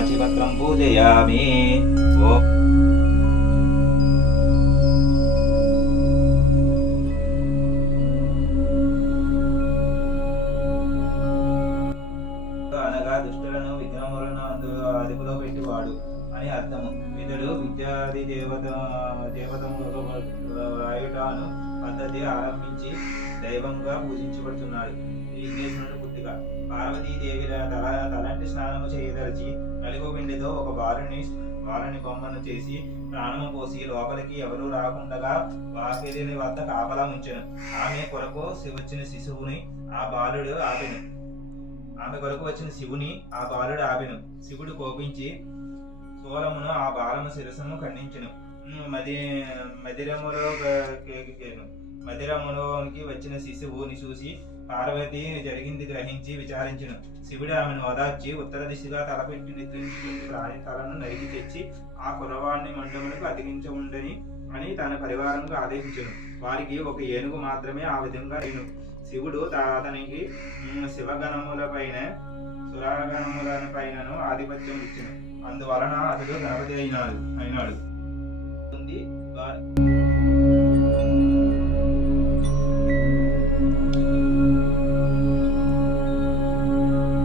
మాచిపత్రం పూజయామి. ఓం అనగా దుష్టులను విఘ్నములను అదుపులో పెట్టివాడు అని అర్థము. ఇతడు విద్యాది దేవతములకు రాయుటాను పద్ధతి ఆరంభించి దైవంగా పూజించబడుతున్నాడు. విఘ్నేశ్వరుడు పుట్టిక. పార్వతీదేవి తలంటి స్నానము చేయదలిచి నలుగుపిండితో ఒక బాలుని బొమ్మను చేసి ప్రాణము పోసి లోపలికి ఎవరూ రాకుండగా వాకిలి వద్ద కాపలా ఉంచెను. ఆమె కొరకు వచ్చిన శిశువుని ఆ బాలుడు ఆపెను. ఆమె కొరకు వచ్చిన శివుని ఆ బాలుడు ఆపెను. శివుడు కోపించి సోలమును ఆ బాలము శిరస్సును ఖండించెను. మదిరములోనికి వచ్చిన శిశువుని చూసి పార్వతి జరిగింది గ్రహించి విచారించెను. శివుడు ఆమెను ఓదార్చి ఉత్తర దిశగా తలపెట్టి నిద్రించినట్టు రాణి తలను నరికి తెచ్చి ఆ కుర్రవాణ్ణి మండములకు అతికించముండని అని తన పరివారంగా ఆదేశించెను. వారికి ఒక ఏనుగు మాత్రమే ఆ విధంగా నేను. శివుడు అతనికి శివగణములపైన సురగణములపైనను ఆధిపత్యం ఇచ్చెను. అందువలన అతడు గణపతి అయినాడు.